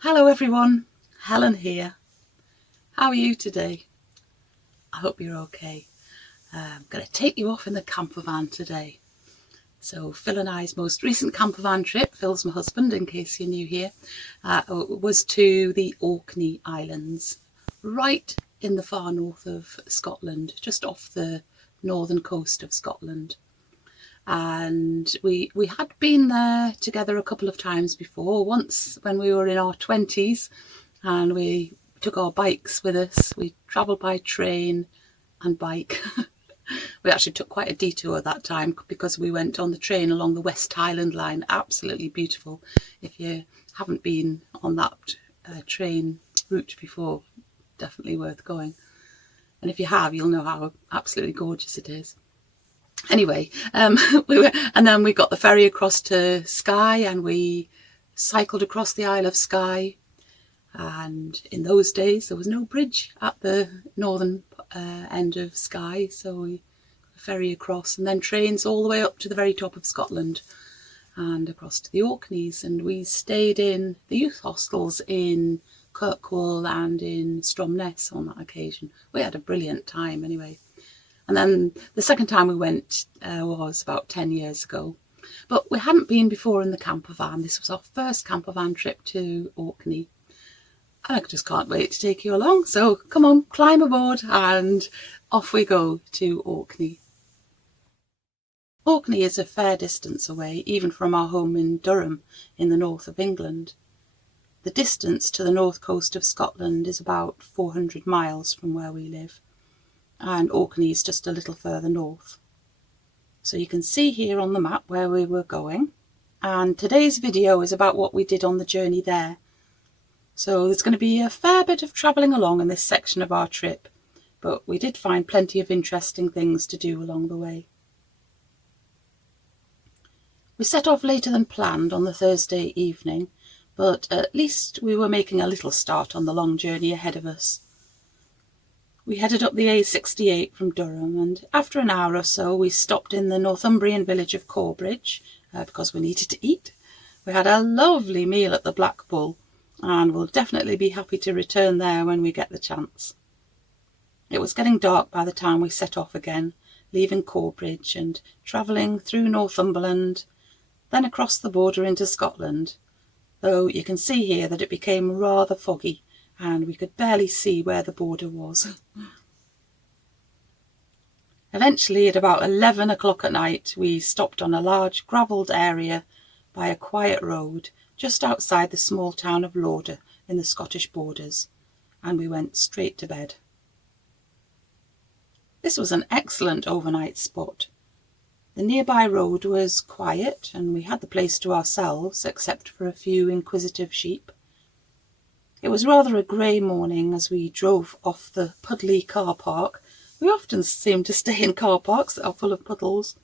Hello everyone, Helen here. How are you today? I hope you're okay. I'm going to take you off in the campervan today. So Phil and I's most recent campervan trip, Phil's my husband in case you're new here, was to the Orkney Islands, right in the far north of Scotland, just off the northern coast of Scotland. And we had been there together a couple of times before, once when we were in our 20s and we took our bikes with us. We travelled by train and bike. We actually took quite a detour that time because we went on the train along the West Highland line. Absolutely beautiful. If you haven't been on that train route before, definitely worth going. And if you have, you'll know how absolutely gorgeous it is. Anyway, and then we got the ferry across to Skye and we cycled across the Isle of Skye. And in those days, there was no bridge at the northern end of Skye, so we got a ferry across and then trains all the way up to the very top of Scotland and across to the Orkneys. And we stayed in the youth hostels in Kirkwall and in Stromness on that occasion. We had a brilliant time anyway. And then the second time we went was about 10 years ago. But we hadn't been before in the campervan. This was our first campervan trip to Orkney. And I just can't wait to take you along. So come on, climb aboard and off we go to Orkney. Orkney is a fair distance away, even from our home in Durham in the north of England. The distance to the north coast of Scotland is about 400 miles from where we live. And Orkney is just a little further north. So you can see here on the map where we were going, and today's video is about what we did on the journey there. So there's going to be a fair bit of travelling along in this section of our trip, but we did find plenty of interesting things to do along the way. We set off later than planned on the Thursday evening, but at least we were making a little start on the long journey ahead of us. We headed up the A68 from Durham, and after an hour or so we stopped in the Northumbrian village of Corbridge because we needed to eat. We had a lovely meal at the Black Bull and we'll definitely be happy to return there when we get the chance. It was getting dark by the time we set off again, leaving Corbridge and travelling through Northumberland, then across the border into Scotland, though you can see here that it became rather foggy and we could barely see where the border was. Eventually, at about 11 o'clock at night, we stopped on a large gravelled area by a quiet road just outside the small town of Lochster in the Scottish borders, and we went straight to bed. This was an excellent overnight spot. The nearby road was quiet and we had the place to ourselves except for a few inquisitive sheep. It was rather a grey morning as we drove off the puddly car park. We often seem to stay in car parks that are full of puddles.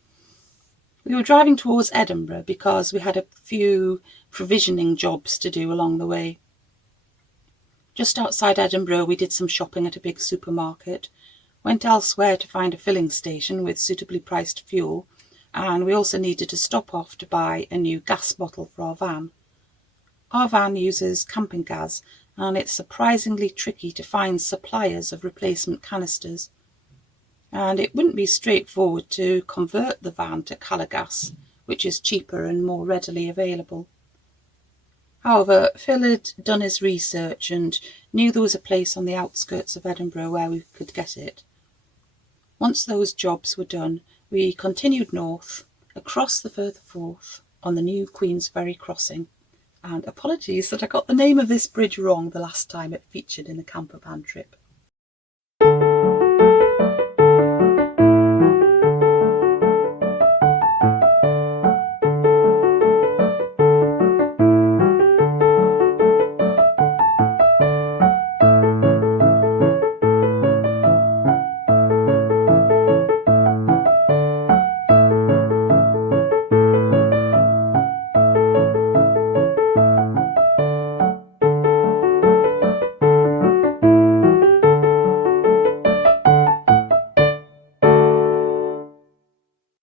We were driving towards Edinburgh because we had a few provisioning jobs to do along the way. Just outside Edinburgh we did some shopping at a big supermarket, went elsewhere to find a filling station with suitably priced fuel, and we also needed to stop off to buy a new gas bottle for our van. Our van uses camping gas, and it's surprisingly tricky to find suppliers of replacement canisters. And it wouldn't be straightforward to convert the van to colour-gas, which is cheaper and more readily available. However, Phil had done his research and knew there was a place on the outskirts of Edinburgh where we could get it. Once those jobs were done, we continued north, across the Firth of Forth, on the new Queen's Ferry crossing. And apologies that I got the name of this bridge wrong the last time it featured in the campervan trip.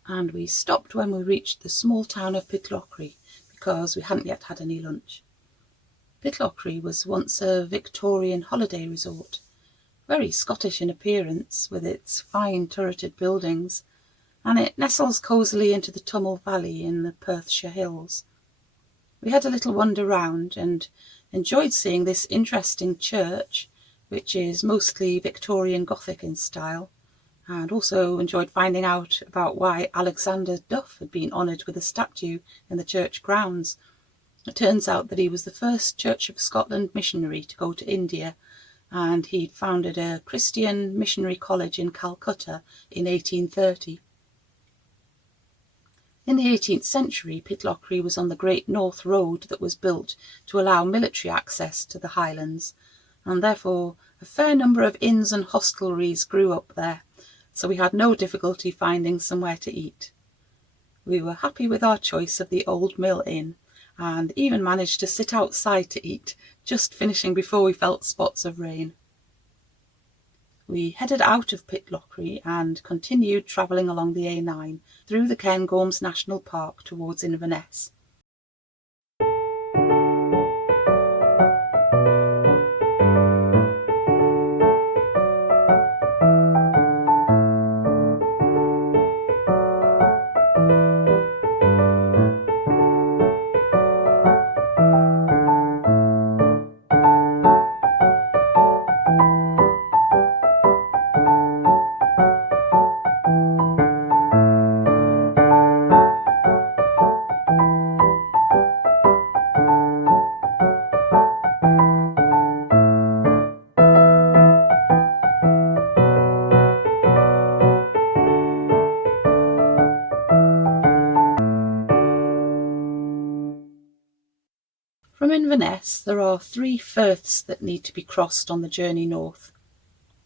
And we stopped when we reached the small town of Pitlochry because we hadn't yet had any lunch. Pitlochry was once a Victorian holiday resort, very Scottish in appearance with its fine turreted buildings, and it nestles cosily into the Tummel Valley in the Perthshire Hills. We had a little wander round and enjoyed seeing this interesting church, which is mostly Victorian Gothic in style, and also enjoyed finding out about why Alexander Duff had been honoured with a statue in the church grounds. It turns out that he was the first Church of Scotland missionary to go to India, and he'd founded a Christian missionary college in Calcutta in 1830. In the 18th century, Pitlochry was on the Great North Road that was built to allow military access to the Highlands, and therefore a fair number of inns and hostelries grew up there, so we had no difficulty finding somewhere to eat. We were happy with our choice of the Old Mill Inn, and even managed to sit outside to eat, just finishing before we felt spots of rain. We headed out of Pitlochry and continued travelling along the A9 through the Cairngorms National Park towards Inverness. From Inverness, there are 3 firths that need to be crossed on the journey north.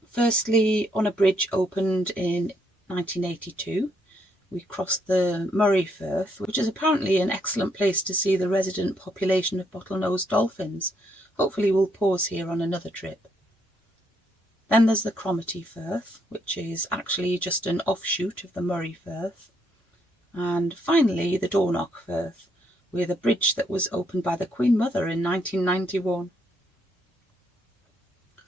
Firstly, on a bridge opened in 1982, we crossed the Moray Firth, which is apparently an excellent place to see the resident population of bottlenose dolphins. Hopefully we'll pause here on another trip. Then there's the Cromarty Firth, which is actually just an offshoot of the Moray Firth. And finally, the Dornoch Firth, with a bridge that was opened by the Queen Mother in 1991.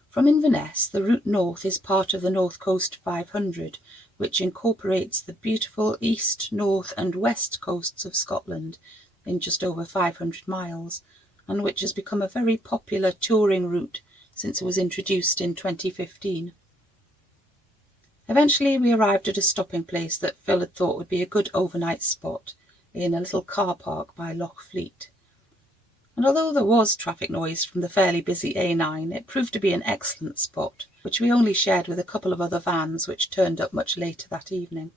From Inverness, the route north is part of the North Coast 500, which incorporates the beautiful east, north and west coasts of Scotland in just over 500 miles, and which has become a very popular touring route since it was introduced in 2015. Eventually we arrived at a stopping place that Phil had thought would be a good overnight spot in a little car park by Loch Fleet. And although there was traffic noise from the fairly busy A9, it proved to be an excellent spot, which we only shared with a couple of other vans which turned up much later that evening.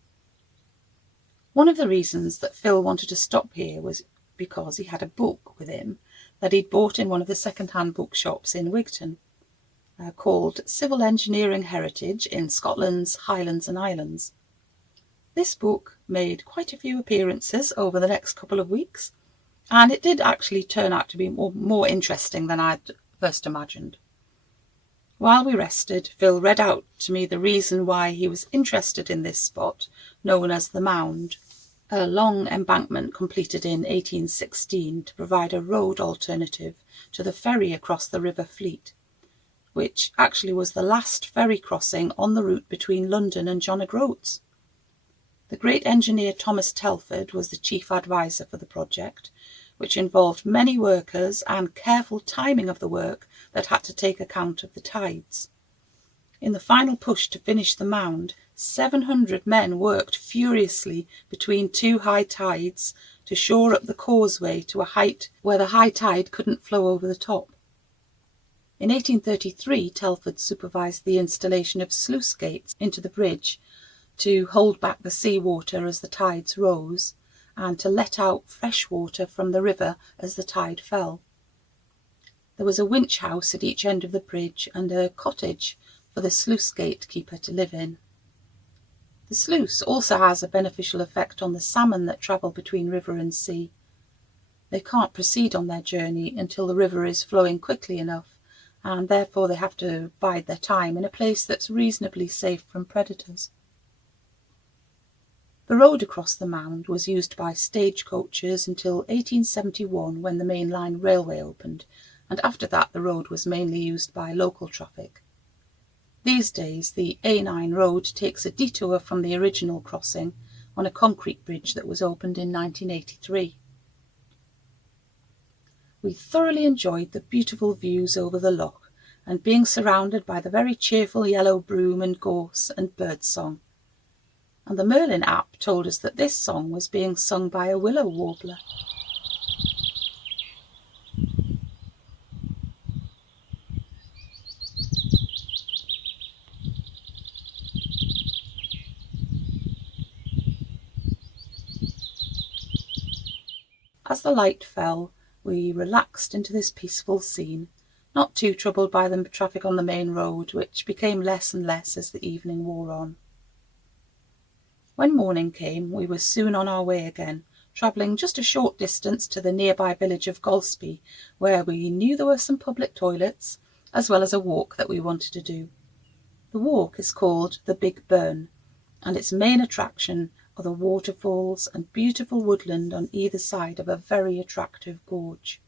One of the reasons that Phil wanted to stop here was because he had a book with him that he'd bought in one of the second-hand bookshops in Wigton, called Civil Engineering Heritage in Scotland's Highlands and Islands. This book made quite a few appearances over the next couple of weeks, and it did actually turn out to be more interesting than I'd first imagined. While we rested, Phil read out to me the reason why he was interested in this spot, known as the Mound, a long embankment completed in 1816 to provide a road alternative to the ferry across the River Fleet, which actually was the last ferry crossing on the route between London and John O'Groats. The great engineer Thomas Telford was the chief advisor for the project, which involved many workers and careful timing of the work that had to take account of the tides. In the final push to finish the Mound, 700 men worked furiously between 2 high tides to shore up the causeway to a height where the high tide couldn't flow over the top. In 1833, Telford supervised the installation of sluice gates into the bridge to hold back the seawater as the tides rose, and to let out fresh water from the river as the tide fell. There was a winch house at each end of the bridge and a cottage for the sluice gate keeper to live in. The sluice also has a beneficial effect on the salmon that travel between river and sea. They can't proceed on their journey until the river is flowing quickly enough, and therefore they have to bide their time in a place that's reasonably safe from predators. The road across the Mound was used by stagecoaches until 1871, when the main line railway opened, and after that the road was mainly used by local traffic. These days the A9 road takes a detour from the original crossing on a concrete bridge that was opened in 1983. We thoroughly enjoyed the beautiful views over the loch and being surrounded by the very cheerful yellow broom and gorse and birdsong. And the Merlin app told us that this song was being sung by a willow warbler. As the light fell, we relaxed into this peaceful scene, not too troubled by the traffic on the main road, which became less and less as the evening wore on. When morning came, we were soon on our way again, travelling just a short distance to the nearby village of Golspie, where we knew there were some public toilets, as well as a walk that we wanted to do. The walk is called the Big Burn, and its main attraction are the waterfalls and beautiful woodland on either side of a very attractive gorge.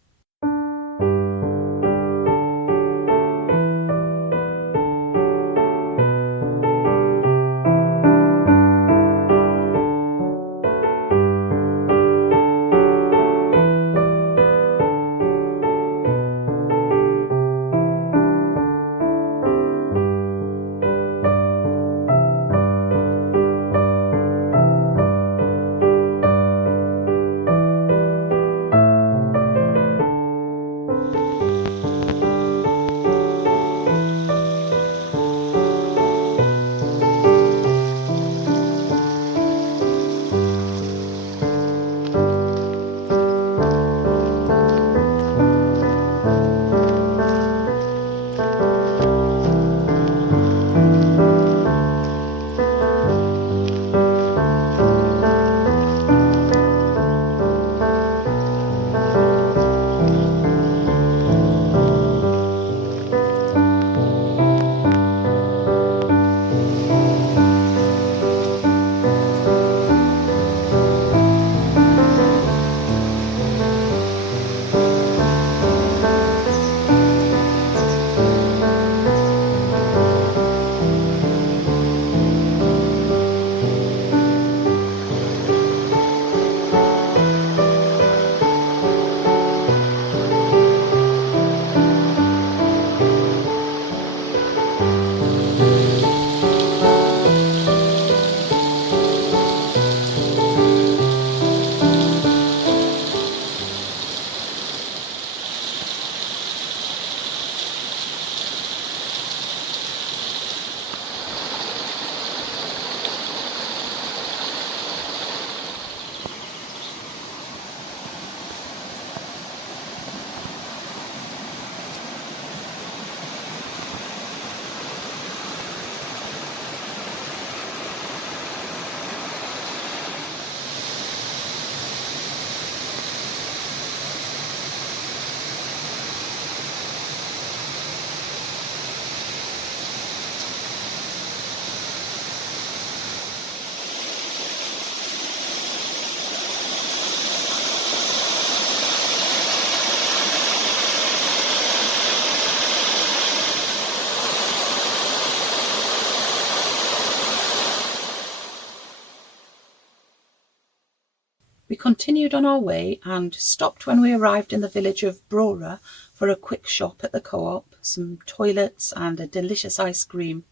We continued on our way and stopped when we arrived in the village of Brora for a quick shop at the co-op, some toilets and a delicious ice cream.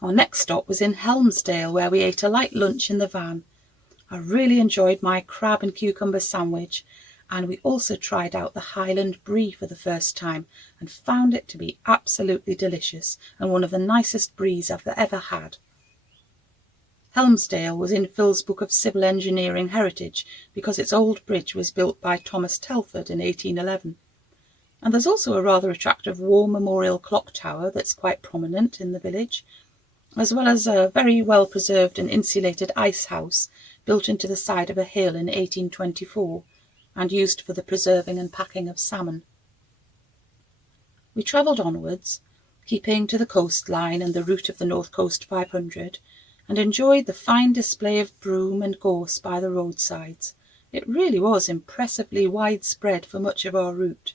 Our next stop was in Helmsdale, where we ate a light lunch in the van. I really enjoyed my crab and cucumber sandwich, and we also tried out the Highland Brie for the first time and found it to be absolutely delicious and one of the nicest bries I've ever had. Helmsdale was in Phil's Book of Civil Engineering Heritage because its old bridge was built by Thomas Telford in 1811. And there's also a rather attractive war memorial clock tower that's quite prominent in the village, as well as a very well preserved and insulated ice house built into the side of a hill in 1824 and used for the preserving and packing of salmon. We travelled onwards, keeping to the coastline and the route of the North Coast 500, and enjoyed the fine display of broom and gorse by the roadsides. It really was impressively widespread for much of our route.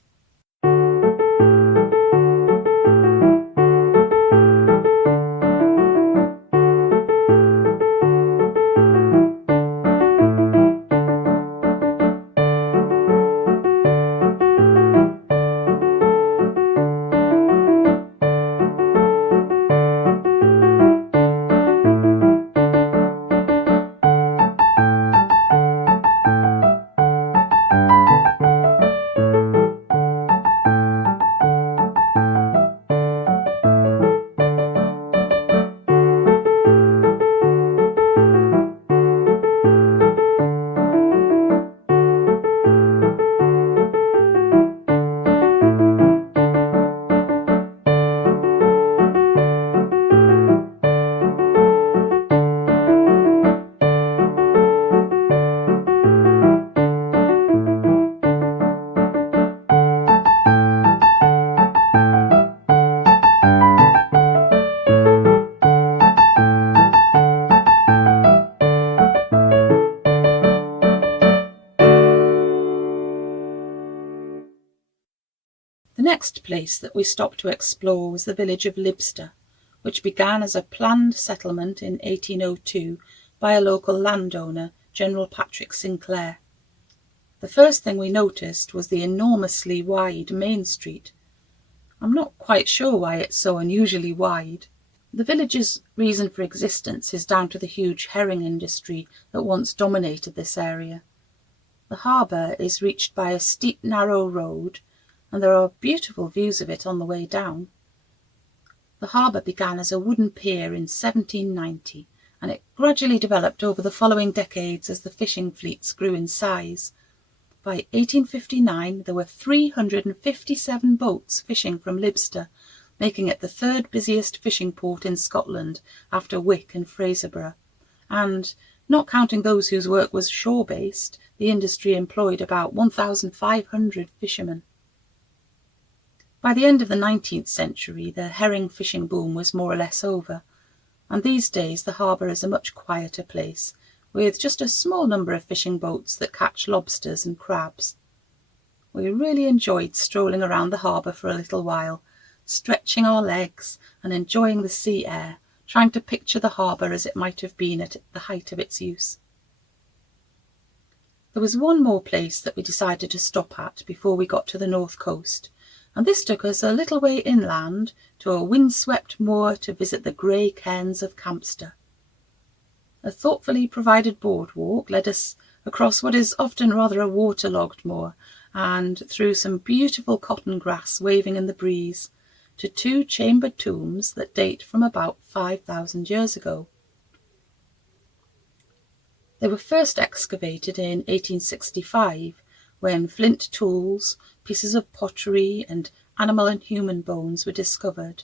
The next place that we stopped to explore was the village of Lochster, which began as a planned settlement in 1802 by a local landowner, General Patrick Sinclair. The first thing we noticed was the enormously wide main street. I'm not quite sure why it's so unusually wide. The village's reason for existence is down to the huge herring industry that once dominated this area. The harbour is reached by a steep, narrow road, and there are beautiful views of it on the way down. The harbour began as a wooden pier in 1790, and it gradually developed over the following decades as the fishing fleets grew in size. By 1859, there were 357 boats fishing from Lochster, making it the third busiest fishing port in Scotland after Wick and Fraserburgh, and, not counting those whose work was shore-based, the industry employed about 1,500 fishermen. By the end of the 19th century, the herring fishing boom was more or less over, and these days the harbour is a much quieter place, with just a small number of fishing boats that catch lobsters and crabs. We really enjoyed strolling around the harbour for a little while, stretching our legs and enjoying the sea air, trying to picture the harbour as it might have been at the height of its use. There was one more place that we decided to stop at before we got to the north coast, and this took us a little way inland to a windswept moor to visit the Graycans of Campster. A thoughtfully provided boardwalk led us across what is often rather a waterlogged moor and through some beautiful cotton grass waving in the breeze to two chambered tombs that date from about 5,000 years ago. They were first excavated in 1865 when flint tools, pieces of pottery and animal and human bones were discovered.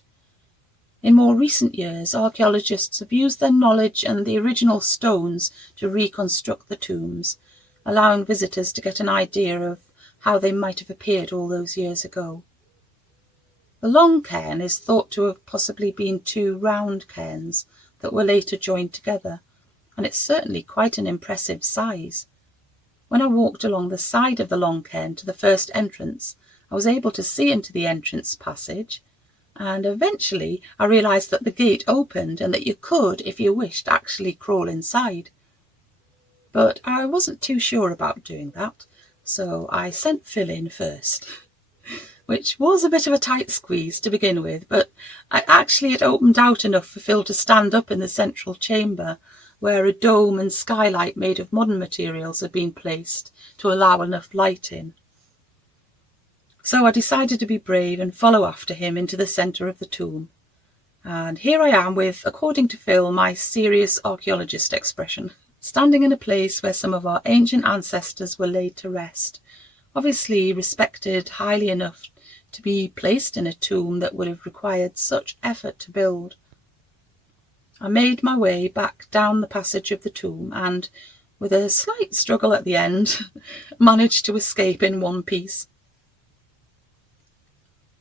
In more recent years, archaeologists have used their knowledge and the original stones to reconstruct the tombs, allowing visitors to get an idea of how they might have appeared all those years ago. The long cairn is thought to have possibly been two round cairns that were later joined together, and it's certainly quite an impressive size. When I walked along the side of the long cairn to the first entrance, I was able to see into the entrance passage, and eventually I realised that the gate opened and that you could, if you wished, actually crawl inside. But I wasn't too sure about doing that, so I sent Phil in first, which was a bit of a tight squeeze to begin with, but it opened out enough for Phil to stand up in the central chamber, where a dome and skylight made of modern materials had been placed to allow enough light in. So I decided to be brave and follow after him into the centre of the tomb. And here I am with, according to Phil, my serious archaeologist expression, standing in a place where some of our ancient ancestors were laid to rest, obviously respected highly enough to be placed in a tomb that would have required such effort to build. I made my way back down the passage of the tomb and, with a slight struggle at the end, managed to escape in one piece.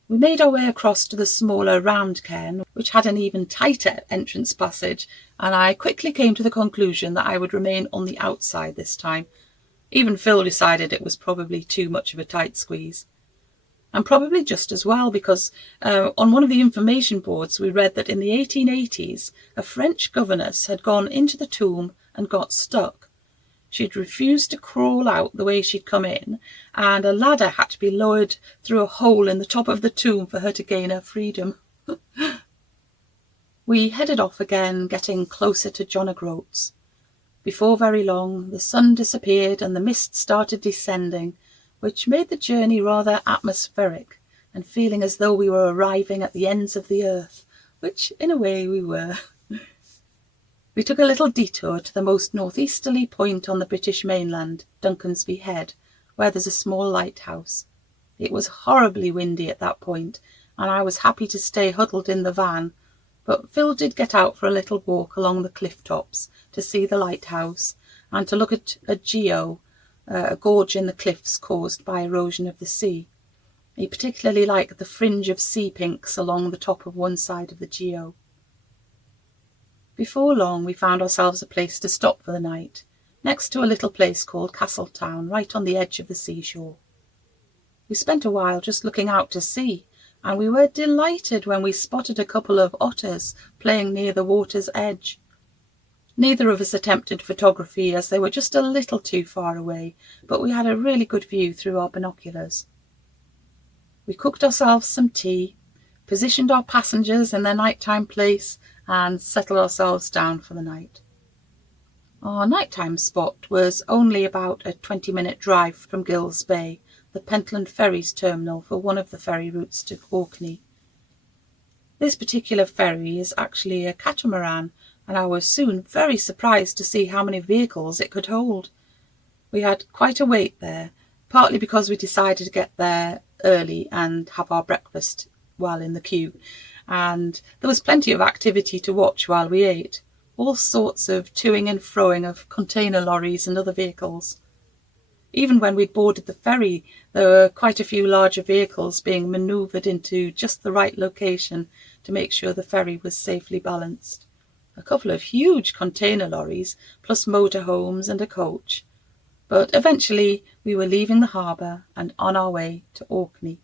We made our way across to the smaller round cairn, which had an even tighter entrance passage, and I quickly came to the conclusion that I would remain on the outside this time. Even Phil decided it was probably too much of a tight squeeze. And probably just as well, because on one of the information boards we read that in the 1880s a French governess had gone into the tomb and got stuck. She'd refused to crawl out the way she'd come in, and a ladder had to be lowered through a hole in the top of the tomb for her to gain her freedom. We headed off again, getting closer to John O'Groats. Before very long, the sun disappeared and the mist started descending, which made the journey rather atmospheric and feeling as though we were arriving at the ends of the earth, which in a way we were. We took a little detour to the most northeasterly point on the British mainland, Duncanby Head, where there's a small lighthouse. It was horribly windy at that point, and I was happy to stay huddled in the van, but Phil did get out for a little walk along the cliff tops to see the lighthouse and to look at a geo, a gorge in the cliffs caused by erosion of the sea. He particularly liked the fringe of sea pinks along the top of one side of the geo. Before long we found ourselves a place to stop for the night, next to a little place called Castletown, right on the edge of the seashore. We spent a while just looking out to sea, and we were delighted when we spotted a couple of otters playing near the water's edge. Neither of us attempted photography as they were just a little too far away, but we had a really good view through our binoculars. We cooked ourselves some tea, positioned our passengers in their nighttime place, and settled ourselves down for the night. Our nighttime spot was only about a 20-minute drive from Gills Bay, the Pentland Ferries terminal for one of the ferry routes to Orkney. This particular ferry is actually a catamaran, and I was soon very surprised to see how many vehicles it could hold. We had quite a wait there, partly because we decided to get there early and have our breakfast while in the queue, and there was plenty of activity to watch while we ate, all sorts of toing and froing of container lorries and other vehicles. Even when we'd boarded the ferry, there were quite a few larger vehicles being manoeuvred into just the right location to make sure the ferry was safely balanced. A couple of huge container lorries, plus motorhomes and a coach. But eventually we were leaving the harbour and on our way to Orkney.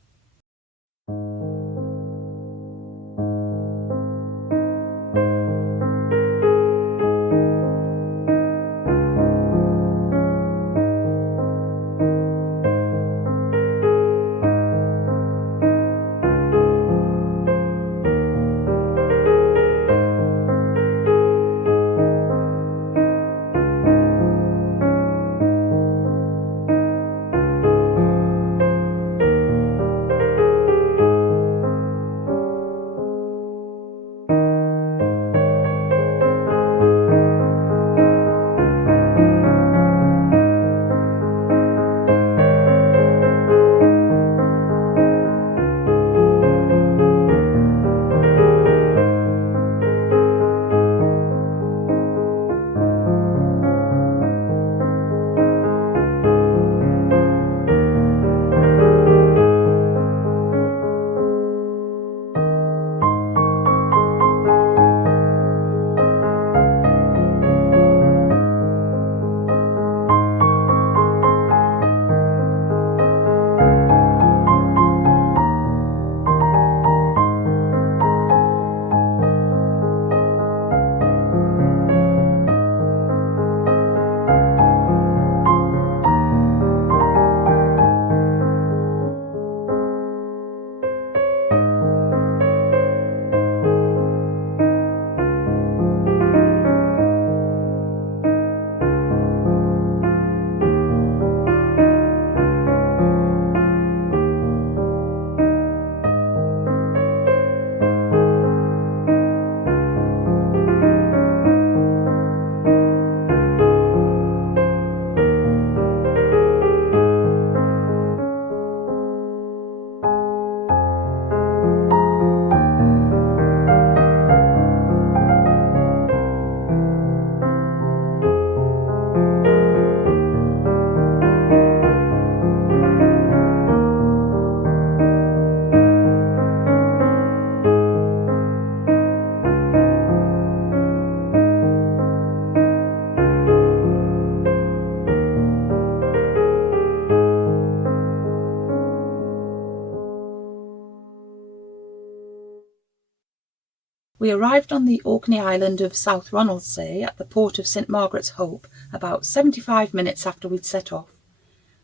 We arrived on the Orkney island of South Ronaldsay at the port of St Margaret's Hope about 75 minutes after we'd set off,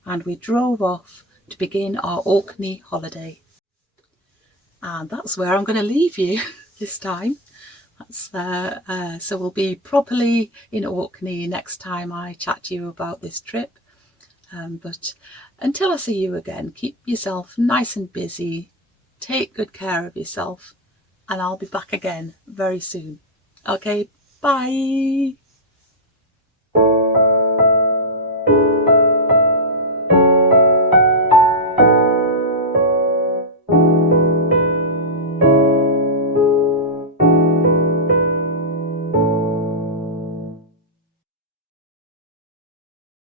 and we drove off to begin our Orkney holiday. And that's where I'm going to leave you this time. So we'll be properly in Orkney next time I chat to you about this trip. But until I see you again, keep yourself nice and busy, take good care of yourself, and I'll be back again very soon. Okay, bye.